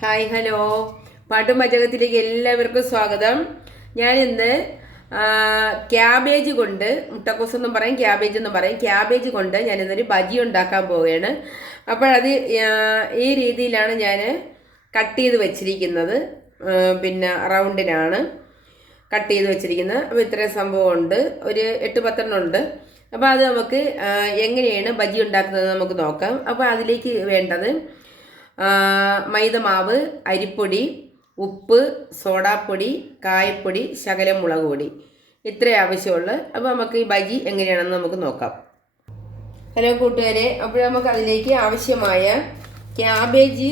Hi hello പാട്ടും പചകത്തിലേക്ക് എല്ലാവർക്കും സ്വാഗതം. ഞാനിന്ന് ക്യാബേജ് കൊണ്ട്, മുട്ടക്കോസ് എന്നും പറയും ക്യാബേജ് എന്നും പറയും, ക്യാബേജ് കൊണ്ട് ഞാനിന്നൊരു ബജി ഉണ്ടാക്കാൻ പോവുകയാണ്. അപ്പോഴത് ഈ രീതിയിലാണ് ഞാൻ കട്ട് ചെയ്ത് വെച്ചിരിക്കുന്നത്. പിന്നെ റൗണ്ടിനാണ് കട്ട് ചെയ്ത് വെച്ചിരിക്കുന്നത്. അപ്പോൾ ഇത്രയും സംഭവമുണ്ട്, ഒരു 8-10 ഉണ്ട്. അപ്പോൾ അത് നമുക്ക് എങ്ങനെയാണ് ബജി ഉണ്ടാക്കുന്നത് നമുക്ക് നോക്കാം. അപ്പോൾ അതിലേക്ക് വേണ്ടത് മൈദമാവ്, അരിപ്പൊടി, ഉപ്പ്, സോഡാപ്പൊടി, കായപ്പൊടി, ശകലം മുളക് പൊടി, ഇത്രേ ആവശ്യമുള്ളൂ. അപ്പോൾ നമുക്ക് ഈ ബജി എങ്ങനെയാണെന്ന് നമുക്ക് നോക്കാം. ഹലോ കൂട്ടുകാരെ, അപ്പോൾ നമുക്ക് അതിലേക്ക് ആവശ്യമായ ക്യാബേജ്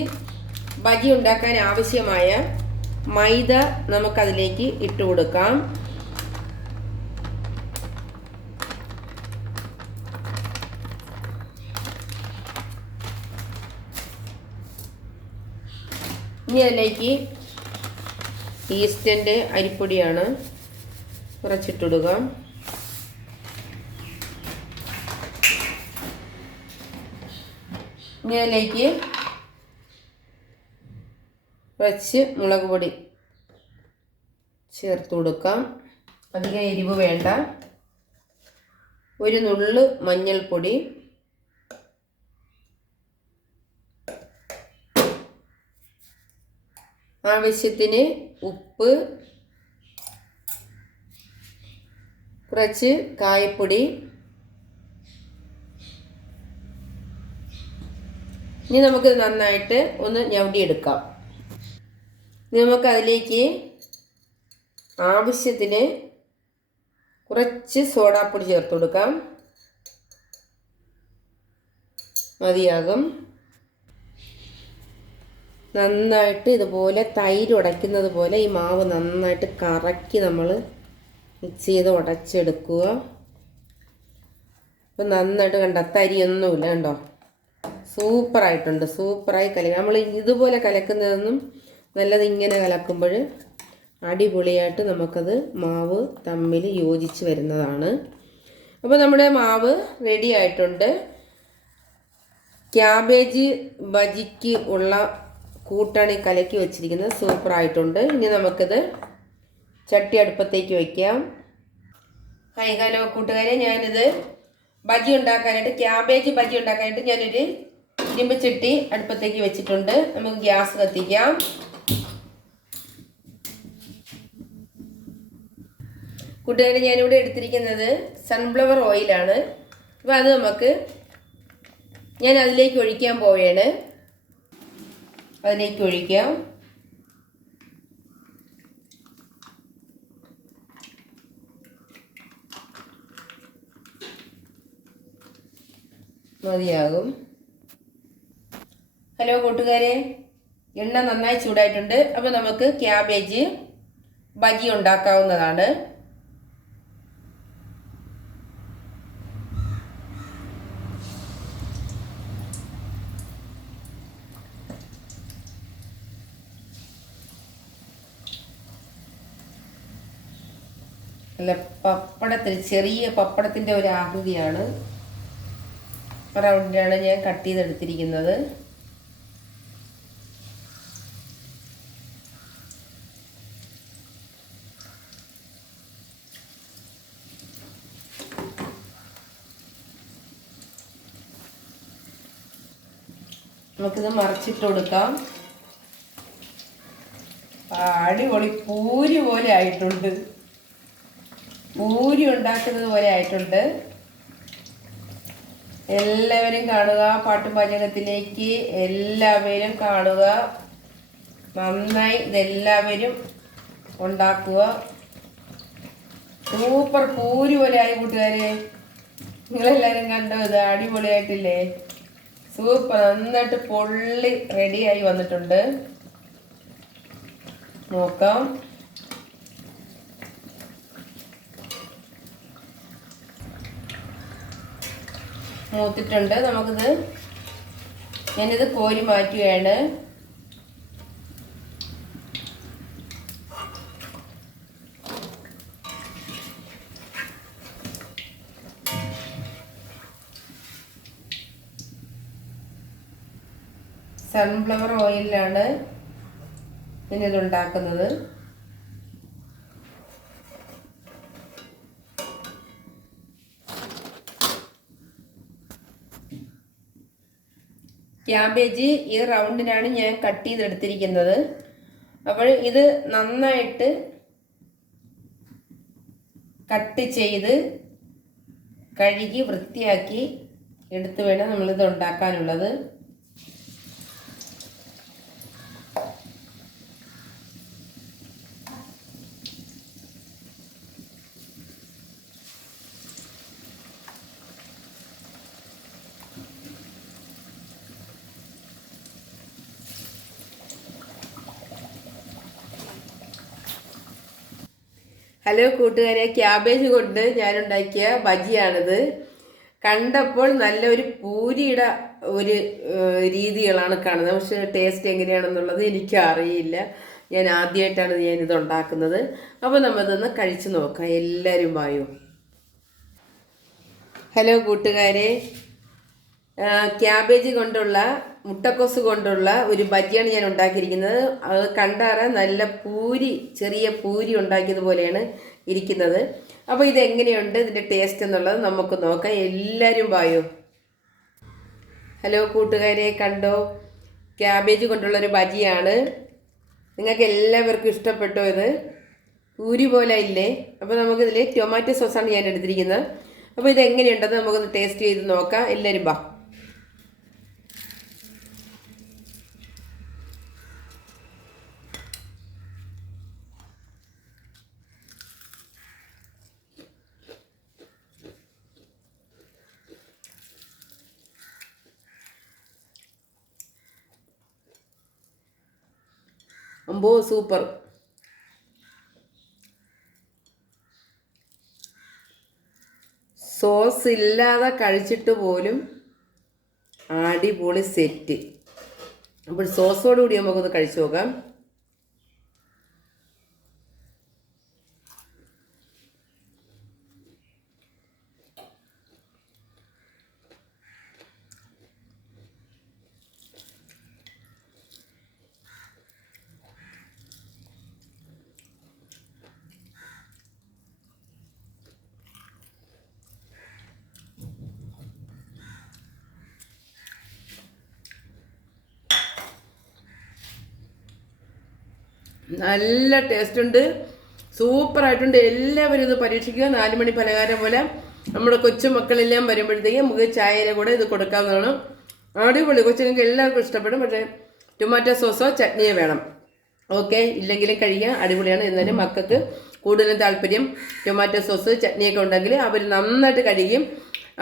ബജി ഉണ്ടാക്കാൻ ആവശ്യമായ മൈദ നമുക്കതിലേക്ക് ഇട്ട് കൊടുക്കാം. ഇനി അതിലേക്ക് ഈസ്റ്റിൻ്റെ അരിപ്പൊടിയാണ് കുറച്ചിട്ടിടുക. ഇനി അതിലേക്ക് കുറച്ച് മുളക് പൊടി ചേർത്ത് കൊടുക്കാം. അധികം എരിവ് വേണ്ട. ഒരു നുള്ള് മഞ്ഞൾപ്പൊടി, ആവശ്യത്തിന് ഉപ്പ്, കുറച്ച് കായപ്പൊടി. ഇനി നമുക്ക് നന്നായിട്ട് ഒന്ന് ഞവടിയെടുക്കാം. ഇനി നമുക്ക് അതിലേക്ക് ആവശ്യത്തിന് കുറച്ച് സോഡാപ്പൊടി ചേർത്ത് കൊടുക്കാം. മതിയാകും. നന്നായിട്ട് ഇതുപോലെ തൈര് ഉടയ്ക്കുന്നത് പോലെ ഈ മാവ് നന്നായിട്ട് കറക്കി നമ്മൾ മിക്സ് ചെയ്ത് ഉടച്ചെടുക്കുക. അപ്പം നന്നായിട്ട് കണ്ടോ, തരിയൊന്നുമില്ല കണ്ടോ, സൂപ്പറായിട്ടുണ്ട്. സൂപ്പറായി നമ്മൾ ഇതുപോലെ കലക്കുന്നതൊന്നും നല്ലത് ഇങ്ങനെ കലക്കുമ്പോൾ അടിപൊളിയായിട്ട് നമുക്കത് മാവ് തമ്മിൽ യോജിച്ച് വരുന്നതാണ്. അപ്പോൾ നമ്മുടെ മാവ് റെഡി ആയിട്ടുണ്ട്. ക്യാബേജ് ബജിക്ക് ഉള്ള കൂട്ടാണ് ഈ കലക്കി വെച്ചിരിക്കുന്നത്. സൂപ്പറായിട്ടുണ്ട്. ഇനി നമുക്കിത് ചട്ടി അടുപ്പത്തേക്ക് വയ്ക്കാം. ഹലോ കൂട്ടുകാരെ, ഞാനിത് ബജി ഉണ്ടാക്കാനായിട്ട്, ക്യാബേജ് ബജി ഉണ്ടാക്കാനായിട്ട് ഞാനൊരു ഇരുമ്പ് ചട്ടി അടുപ്പത്തേക്ക് വെച്ചിട്ടുണ്ട്. നമുക്ക് ഗ്യാസ് കത്തിക്കാം. കൂട്ടുകാരെ, ഞാനിവിടെ എടുത്തിരിക്കുന്നത് സൺഫ്ലവർ ഓയിലാണ്. അപ്പോൾ അത് ഞാൻ അതിലേക്ക് ഒഴിക്കാൻ പോവുകയാണ്. അതിലേക്ക് ഒഴിക്കാം. മതിയാകും. ഹലോ കൂട്ടുകാരെ, എണ്ണ നന്നായി ചൂടായിട്ടുണ്ട്. അപ്പോൾ നമുക്ക് ക്യാബേജ് ബജി ഉണ്ടാക്കാവുന്നതാണ്. അല്ല, ചെറിയ പപ്പടത്തിൻ്റെ ഒരു ആകൃതിയാണ്, റൗണ്ടിലാണ് ഞാൻ കട്ട് ചെയ്തെടുത്തിരിക്കുന്നത്. നമുക്കിത് മറിച്ചിട്ട് കൊടുക്കാം. അടിപൊളി പൂരി പോലെ ആയിട്ടുണ്ട്. പൂരി ഉണ്ടാക്കുന്നത് പോലെ ആയിട്ടുണ്ട്. എല്ലാവരും കാണുക, പാട്ടും പാചകത്തിലേക്ക് എല്ലാവരും കാണുക. നന്നായി ഇതെല്ലാവരും ഉണ്ടാക്കുക. സൂപ്പർ പൂരി പോലെ ആയി കൂട്ടുകാരെ. നിങ്ങളെല്ലാവരും കണ്ടോ? ഇത് അടിപൊളിയായിട്ടില്ലേ? സൂപ്പർ, നന്നായിട്ട് പൊള്ളി റെഡിയായി വന്നിട്ടുണ്ട്. നോക്കാം. മൂത്തിട്ടുണ്ട്. ഞാനിത് കോരി മാറ്റുകയാണ്. സൺഫ്ലവർ ഓയിലാണ് ഞാനിത് ഉണ്ടാക്കുന്നത്. ക്യാബേജ് ഈ റൗണ്ടിനാണ് ഞാൻ കട്ട് ചെയ്തെടുത്തിരിക്കുന്നത്. അപ്പോൾ ഇത് നന്നായിട്ട് കട്ട് ചെയ്ത് കഴുകി വൃത്തിയാക്കി എടുത്ത് വേണം നമ്മളിത് ഉണ്ടാക്കാനുള്ളത്. ഹലോ കൂട്ടുകാരെ, ക്യാബേജ് കൊണ്ട് ഞാനുണ്ടാക്കിയ ബജിയാണിത്. കണ്ടപ്പോൾ നല്ലൊരു പൂരിയുടെ ഒരു രീതികളാണ് കാണുന്നത്. പക്ഷെ ടേസ്റ്റ് എങ്ങനെയാണെന്നുള്ളത് എനിക്കറിയില്ല. ഞാൻ ആദ്യമായിട്ടാണ് ഞാനിത് ഉണ്ടാക്കുന്നത്. അപ്പോൾ നമ്മളിതൊന്ന് കഴിച്ചു നോക്കാം. എല്ലാവരും വായോ. ഹലോ കൂട്ടുകാരെ, ക്യാബേജ് കൊണ്ടുള്ള മുട്ടക്കോസ് കൊണ്ടുള്ള ഒരു ബജിയാണ് ഞാൻ ഉണ്ടാക്കിയിരിക്കുന്നത്. അത് കണ്ടാറ് നല്ല പൂരി, ചെറിയ പൂരി ഉണ്ടാക്കിയതുപോലെയാണ് ഇരിക്കുന്നത്. അപ്പോൾ ഇതെങ്ങനെയുണ്ട് ഇതിൻ്റെ ടേസ്റ്റ് എന്നുള്ളത് നമുക്ക് നോക്കാം. എല്ലാവരും വായോ. ഹലോ കൂട്ടുകാരെ, കണ്ടോ, ക്യാബേജ് കൊണ്ടുള്ളൊരു ബജിയാണ്. നിങ്ങൾക്ക് എല്ലാവർക്കും ഇഷ്ടപ്പെട്ടോ? ഇത് പൂരി പോലെ ഇല്ലേ? അപ്പോൾ നമുക്കിതിൽ ടൊമാറ്റോ സോസാണ് ഞാൻ എടുത്തിരിക്കുന്നത്. അപ്പോൾ ഇതെങ്ങനെയുണ്ടെന്ന് നമുക്കൊന്ന് ടേസ്റ്റ് ചെയ്ത് നോക്കാം. എല്ലാവരും വാ. അമ്പോ സൂപ്പർ. സോസ് ഇല്ലാതെ കഴിച്ചിട്ട് പോലും അടിപൊളി സെറ്റ്. അപ്പോൾ സോസോടുകൂടി നമുക്കൊന്ന് കഴിച്ചു നോക്കാം. നല്ല ടേസ്റ്റ് ഉണ്ട്, സൂപ്പറായിട്ടുണ്ട്. എല്ലാവരും ഇത് പരീക്ഷിക്കുക. 4 മണി പലഹാരം പോലെ നമ്മുടെ കൊച്ചുമക്കളെല്ലാം വരുമ്പോഴത്തേക്കും നമുക്ക് ചായയുടെ കൂടെ ഇത് കൊടുക്കാവുന്നതാണ്. അടിപൊളി. കൊച്ചുങ്ങൾക്ക് എല്ലാവർക്കും ഇഷ്ടപ്പെടും. പക്ഷേ ടൊമാറ്റോ സോസോ ചട്നിയോ വേണം. ഓക്കെ, ഇല്ലെങ്കിലും കഴിക്കാം. അടിപൊളിയാണ്. എന്നാലും മക്കൾക്ക് കൂടുതലും താല്പര്യം ടൊമാറ്റോ സോസ് ചട്നിയൊക്കെ ഉണ്ടെങ്കിൽ അവർ നന്നായിട്ട് കഴിക്കും.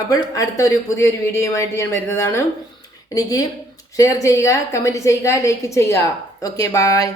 അപ്പോൾ അടുത്തൊരു പുതിയൊരു വീഡിയോയുമായിട്ട് ഞാൻ വരുന്നതാണ്. എനിക്ക് ഷെയർ ചെയ്യുക, കമൻറ്റ് ചെയ്യുക, ലൈക്ക് ചെയ്യുക. Okay, bye.